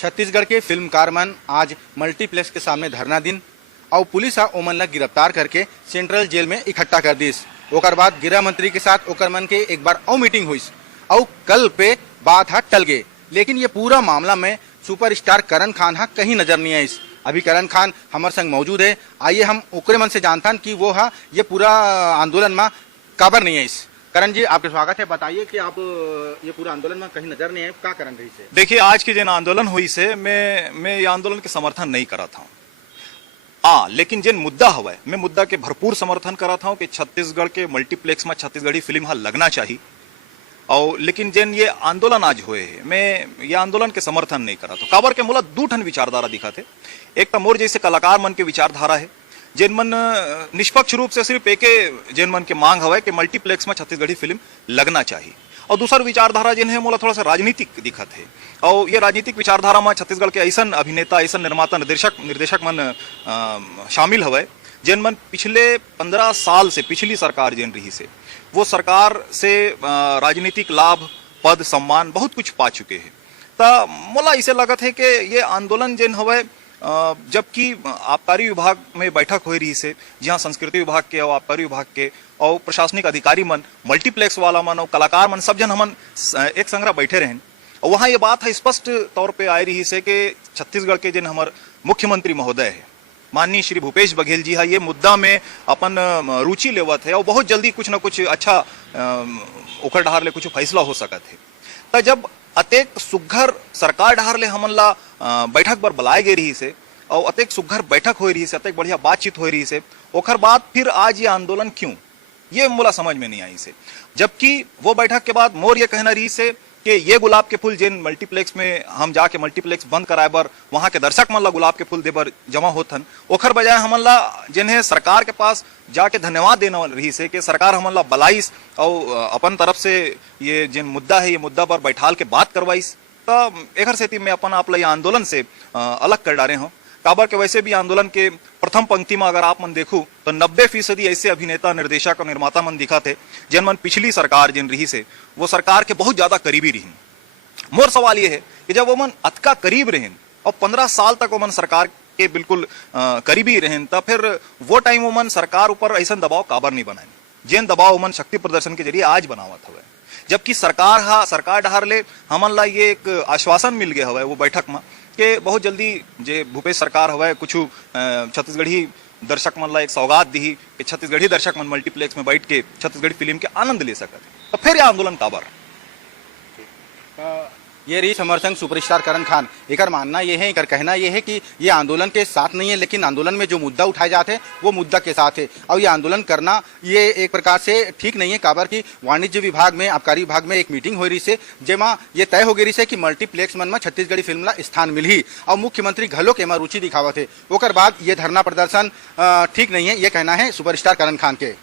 छत्तीसगढ़ के फिल्मकार मन आज मल्टीप्लेक्स के सामने धरना दिन और पुलिस ओमन ला गिरफ्तार करके सेंट्रल जेल में इकट्ठा कर दिस। ओकर बाद गृह मंत्री के साथ ओकर मन के एक बार और मीटिंग हुई और कल पे बात हा टल गए। लेकिन ये पूरा मामला में सुपरस्टार करण खान हा कहीं नजर नहीं आई। अभी करण खान हमारे संग मौजूद है। आइए हम ओकरे मन से जानता कि वो हा ये पूरा आंदोलन में काबर नहीं आई। करण जी, आपका स्वागत है। बताइए कि आप ये पूरा आंदोलन में कहीं नजर नहीं है, क्या करण रही से? देखिए, आज की जिन आंदोलन हुई से मैं ये आंदोलन के समर्थन नहीं करा था। लेकिन जिन मुद्दा हवा है, मैं मुद्दा के भरपूर समर्थन करा था कि छत्तीसगढ़ के मल्टीप्लेक्स में छत्तीसगढ़ी फिल्म हा लगना चाहिए। और लेकिन जिन ये आंदोलन आज हुए है, मैं ये आंदोलन के समर्थन नहीं करा था। काबर के मोला दू ठन विचारधारा दिखा थे। एक तो मोर जैसे कलाकार मन के विचारधारा है जिन मन निष्पक्ष रूप से सिर्फ एक जिन मन के मांग हवा कि मल्टीप्लेक्स में छत्तीसगढ़ी फिल्म लगना चाहिए। और दूसर विचारधारा जिन है मोला थोड़ा सा राजनीतिक दिखत है। और ये राजनीतिक विचारधारा में छत्तीसगढ़ के ऐसा अभिनेता, ऐसा निर्माता, निर्देशक मन शामिल हवे जिन मन पिछले 15 साल से पिछली सरकार जिन रही से वो सरकार से राजनीतिक लाभ, पद, सम्मान बहुत कुछ पा चुके हैं। तो मोला इसे लगत है कि ये आंदोलन जिन हवे जबकि आबकारी विभाग में बैठक हो रही से जहाँ संस्कृति विभाग के और आबकारी विभाग के और प्रशासनिक अधिकारी मन, मल्टीप्लेक्स वाला मन और कलाकार मन सब जन हमन एक संग्रह बैठे रहें। और वहाँ ये बात है स्पष्ट तौर पे आ रही से कि छत्तीसगढ़ के जिन हमारे मुख्यमंत्री महोदय है माननीय श्री भूपेश बघेल जी, ये मुद्दा में अपन रुचि लेवत है और बहुत जल्दी कुछ न कुछ अच्छा ओखर डहार ले कुछ फैसला हो सकत है। तो जब अतेक सुघर सरकार डहार ले हमन ला बैठक पर बुलाए गए रही से और अतेक सुघर बैठक हो रही से, अतेक बढ़िया बातचीत हो रही से, ओखर बाद फिर आज ये आंदोलन क्यों, ये मोला समझ में नहीं आई से। जबकि वो बैठक के बाद मोर ये कहना रही से कि ये गुलाब के फूल जिन मल्टीप्लेक्स में हम जाके मल्टीप्लेक्स बंद कराए बर वहां के दर्शक मन ला गुलाब के फूल दे बर जमा होथन, ओखर बजाय हमन ला जिन्हें सरकार के पास जाके धन्यवाद देना रही से कि सरकार हमन ला बलाइस और अपन तरफ से ये जिन मुद्दा है ये मुद्दा पर बैठाल के बात करवाइस। तो एकर सेती में अपन आप ला ये आंदोलन से अलग कर डाले हो। काबर के वैसे भी आंदोलन के प्रथम पंक्ति में अगर आप मन देखू तो 90% ऐसे अभिनेता, निर्देशक और निर्माता मन दिखा थे जिन मन पिछली सरकार जिन रही से वो सरकार के बहुत ज्यादा करीबी रही। मोर सवाल ये है कि जब वो मन अतका करीब रहें और 15 साल तक वो मन सरकार के बिल्कुल करीबी रहें, तब फिर वो टाइम वो मन सरकार ऊपर ऐसा दबाव काबर नहीं बनाए जिन दबाव वो मन शक्ति प्रदर्शन के जरिए आज बनावत हवे। जबकि सरकार डहार ले हमन ला ये एक आश्वासन मिल गया हवे वो बैठक में कि बहुत जल्दी जे भूपेश सरकार हवे कुछ छत्तीसगढ़ी दर्शक मन ला एक सौगात दी कि छत्तीसगढ़ी दर्शक मन मल्टीप्लेक्स में बैठ के छत्तीसगढ़ी फिल्म के आनंद ले सकते। तो फिर ये आंदोलन काबर? ये रही समर्थक सुपरस्टार करण खान। एकर मानना ये है, एकर कहना ये है कि ये आंदोलन के साथ नहीं है, लेकिन आंदोलन में जो मुद्दा उठाए जाते हैं वो मुद्दा के साथ है। और ये आंदोलन करना ये एक प्रकार से ठीक नहीं है। काबर की वाणिज्य विभाग में, आबकारी विभाग में एक मीटिंग हो रही से जेमा ये तय हो गई से कि मल्टीप्लेक्स मन में छत्तीसगढ़ी फिल्म ला स्थान मिली और मुख्यमंत्री घलो के रुचि दिखावत है। ओकर बाद ये धरना प्रदर्शन ठीक नहीं है, ये कहना है सुपरस्टार करण खान के।